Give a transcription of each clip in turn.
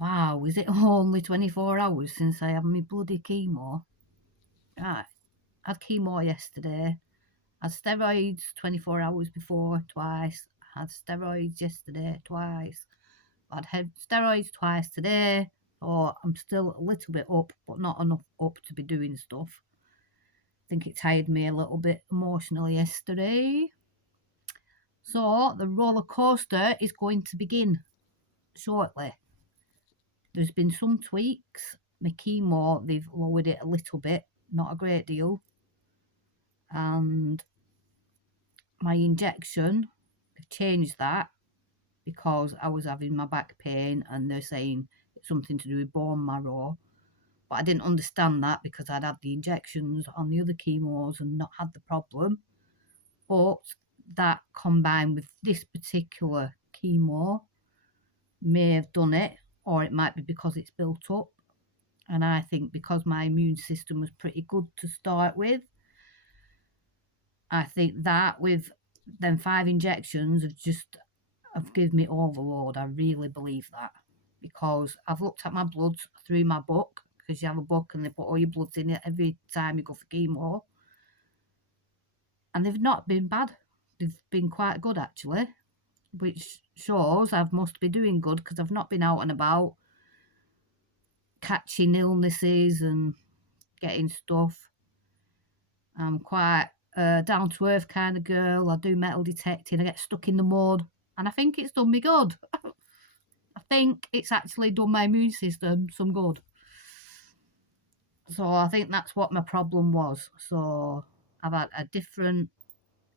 Wow, is it only 24 hours since I had my bloody chemo? Right, I had chemo yesterday. I had steroids 24 hours before, twice. I had steroids yesterday, twice. I'd had steroids twice today. So I'm still a little bit up, but not enough up to be doing stuff. I think it tired me a little bit emotionally yesterday. So the roller coaster is going to begin shortly. There's been some tweaks. My chemo, they've lowered it a little bit, not a great deal. And my injection, they've changed that because I was having my back pain and they're saying it's something to do with bone marrow. But I didn't understand that because I'd had the injections on the other chemos and not had the problem. But that combined with this particular chemo may have done it, or it might be because it's built up. And I think because my immune system was pretty good to start with, I think that with them 5 injections have given me overload. I really believe that because I've looked at my bloods through my book, because you have a book and they put all your bloods in it every time you go for chemo, and they've not been bad. They've been quite good actually, which shows I must be doing good because I've not been out and about catching illnesses and getting stuff. I'm quite a down to earth kind of girl. I do metal detecting. I get stuck in the mud, and I think it's done me good. I think it's actually done my immune system some good. So I think that's what my problem was. So I've had a different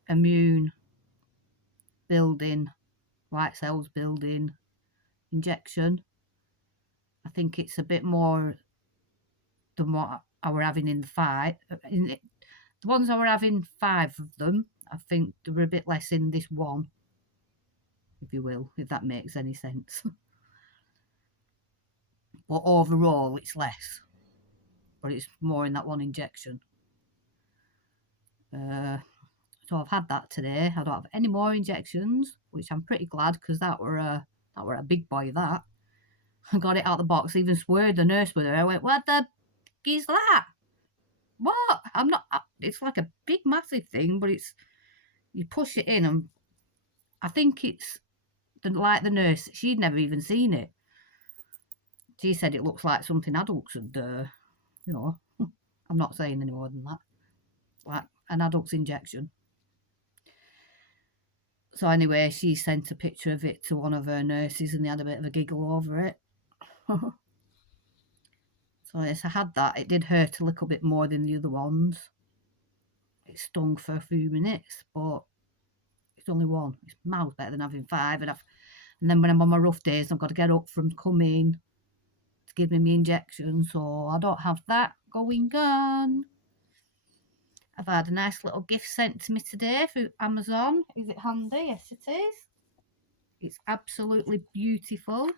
immune building, white cells building injection. I think it's a bit more than what I were having in the fight. The ones I were having 5 of them, I think there were a bit less in this one, if you will, if that makes any sense. But overall, it's less. But it's more in that one injection. So I've had that today. I don't have any more injections, which I'm pretty glad because that were a big boy. That I got it out of the box. Even swore the nurse with her. I went, "What the is that? What? I'm not." It's like a big, massive thing, but it's you push it in, and I think it's like the nurse. She'd never even seen it. She said it looks like something adults would, you know. I'm not saying any more than that. Like an adult's injection. So anyway, she sent a picture of it to one of her nurses and they had a bit of a giggle over it. So yes, I had that. It did hurt a little bit more than the other ones. It stung for a few minutes, but it's only one. It's miles better than having 5. And then when I'm on my rough days, I've got to get up from coming to give me my injection. So I don't have that going on. I've had a nice little gift sent to me today through Amazon. Is it handy? Yes, it is. It's absolutely beautiful.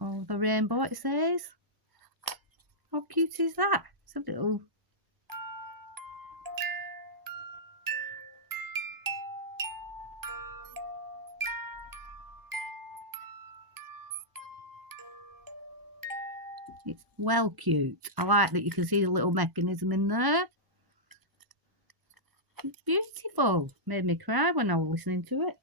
Oh, the rainbow, it says. How cute is that? It's a little... It's well cute. I like that you can see the little mechanism in there. It's beautiful. Made me cry when I was listening to it.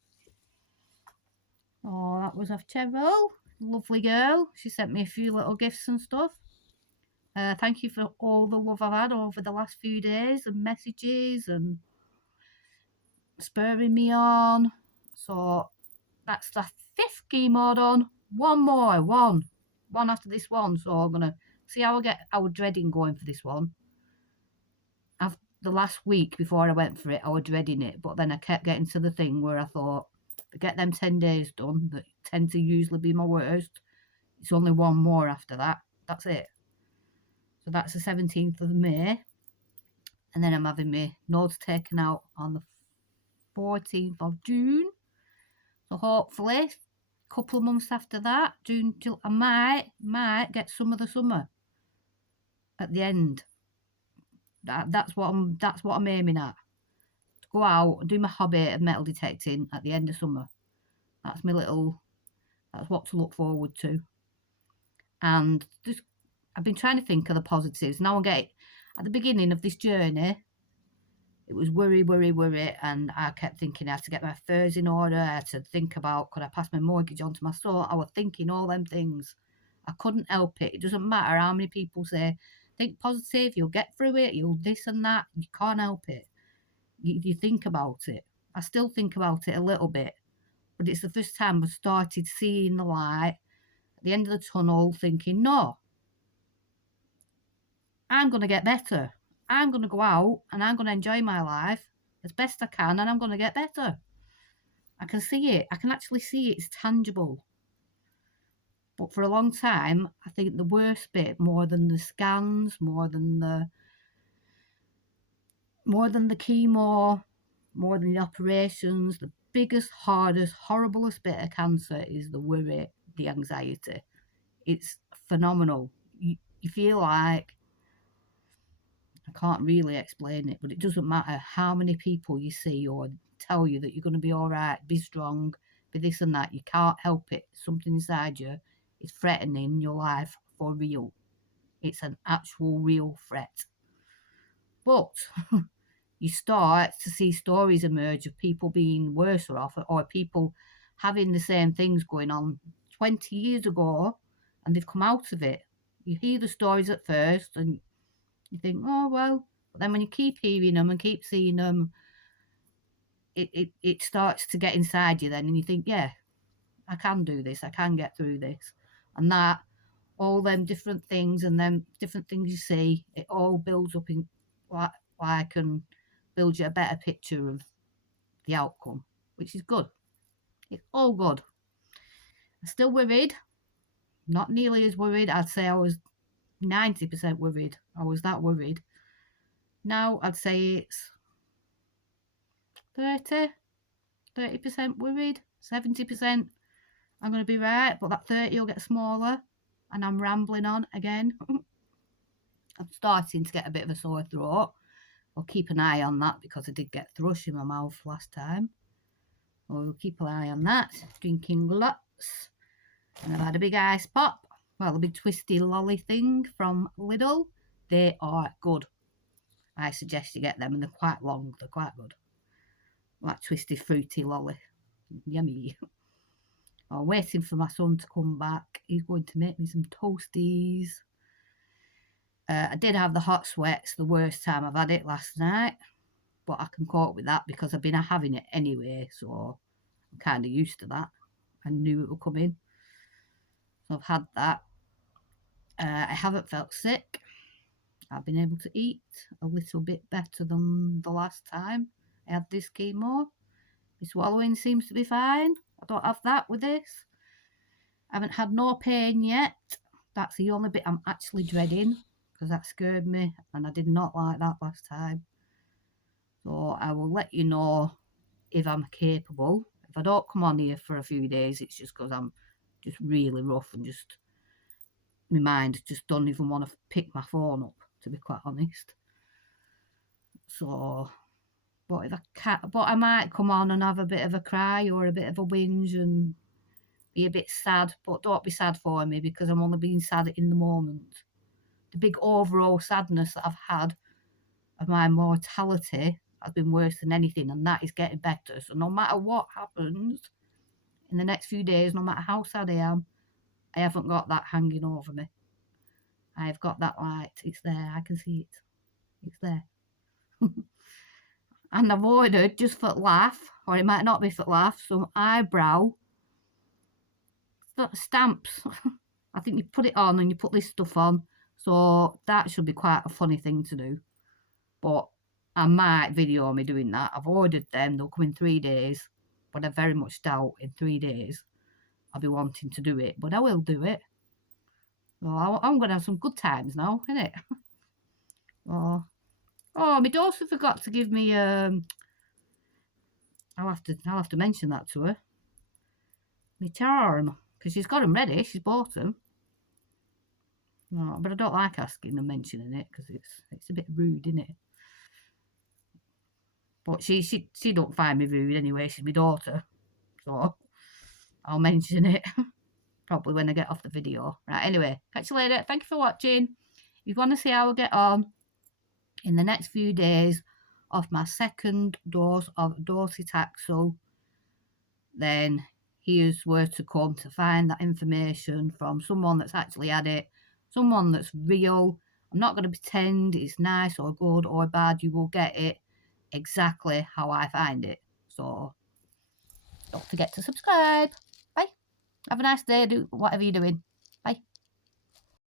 Oh, that was off Cheryl. Lovely girl. She sent me a few little gifts and stuff. Thank you for all the love I've had over the last few days and messages and spurring me on. So that's the 5th chemo done. One more, one after this one. So I'm gonna see how I get our dreading going for this one. After the last week before I went for it, I was dreading it, but then I kept getting to the thing where I thought, get them 10 days done that tend to usually be my worst. It's only one more after that. That's it. So that's the 17th of May. And then I'm having my nodes taken out on the 14th of June. So hopefully, a couple of months after that, June till I might get some of the summer at the end. That's what I'm aiming at. To go out and do my hobby of metal detecting at the end of summer. That's That's what to look forward to. And just, I've been trying to think of the positives. Now I get it. At the beginning of this journey, it was worry, worry, worry, and I kept thinking I had to get my affairs in order. I had to think about, could I pass my mortgage on to my son? I was thinking all them things. I couldn't help it. It doesn't matter how many people say, think positive, you'll get through it, you'll this and that. You can't help it. You think about it. I still think about it a little bit, but it's the first time I started seeing the light at the end of the tunnel, thinking, no, I'm going to get better. I'm going to go out and I'm going to enjoy my life as best I can, and I'm going to get better. I can see it. I can actually see it. It's tangible. But for a long time, I think the worst bit, more than the scans, more than the chemo, more than the operations, the biggest, hardest, horriblest bit of cancer is the worry, the anxiety. It's phenomenal. You feel like, I can't really explain it, but it doesn't matter how many people you see or tell you that you're going to be all right, be strong, be this and that. You can't help it. Something inside you is threatening your life for real. It's an actual real threat. But you start to see stories emerge of people being worse off, or people having the same things going on 20 years ago and they've come out of it. You hear the stories at first and you think, oh, well, but then when you keep hearing them and keep seeing them, it starts to get inside you then, and you think, yeah, I can do this, I can get through this. And that, all them different things and them different things you see, it all builds up in like and builds you a better picture of the outcome, which is good. It's all good. I'm still worried, not nearly as worried. I'd say I was 90% worried. I was that worried. Now I'd say it's 30% worried, 70% I'm going to be right, but that 30 will get smaller, and I'm rambling on again. I'm starting to get a bit of a sore throat. I'll keep an eye on that because I did get thrush in my mouth last time. We'll keep an eye on that. Drinking lots. And I've had a big ice pop. Well, a big twisty lolly thing from Lidl. They are good. I suggest you get them, and they're quite long. They're quite good. Like twisty fruity lolly. Yummy. I'm waiting for my son to come back. He's going to make me some toasties. I did have the hot sweats the worst time I've had it last night, but I can cope with that because I've been having it anyway, so I'm kind of used to that. I knew it would come in. So I've had that. I haven't felt sick. I've been able to eat a little bit better than the last time I had this chemo. My swallowing seems to be fine. I don't have that with this. I haven't had no pain yet. That's the only bit I'm actually dreading because that scared me and I did not like that last time. So I will let you know if I'm capable. If I don't come on here for a few days, it's just because I'm just really rough and just my mind just don't even want to pick my phone up, to be quite honest. So, but if I can't, but I might come on and have a bit of a cry or a bit of a whinge and be a bit sad, but don't be sad for me because I'm only being sad in the moment. The big overall sadness that I've had of my mortality has been worse than anything, and that is getting better. So no matter what happens in the next few days, no matter how sad I am, I haven't got that hanging over me. I have got that light. It's there. I can see it. It's there. And I've ordered, just for laugh, or it might not be for laugh, some eyebrow stamps. I think you put it on and you put this stuff on. So that should be quite a funny thing to do. But I might video me doing that. I've ordered them. They'll come in 3 days. But I very much doubt in 3 days I'll be wanting to do it. But I will do it. So I'm going to have some good times now, innit? Oh, my daughter forgot to give me... I'll have to mention that to her. My charm. Because she's got them ready. She's bought them. No, but I don't like asking and mentioning it because it's a bit rude, isn't it? But she don't find me rude anyway. She's my daughter, so I'll mention it. probably when I get off the video. Right, anyway, catch you later. Thank you for watching. If you want to see how I get on in the next few days of my second dose of docetaxel, then here's where to come to find that information from someone that's actually had it, someone that's real. I'm not going to pretend it's nice or good or bad. You will get it exactly how I find it. So don't forget to subscribe. Bye. Have a nice day. Do whatever you're doing.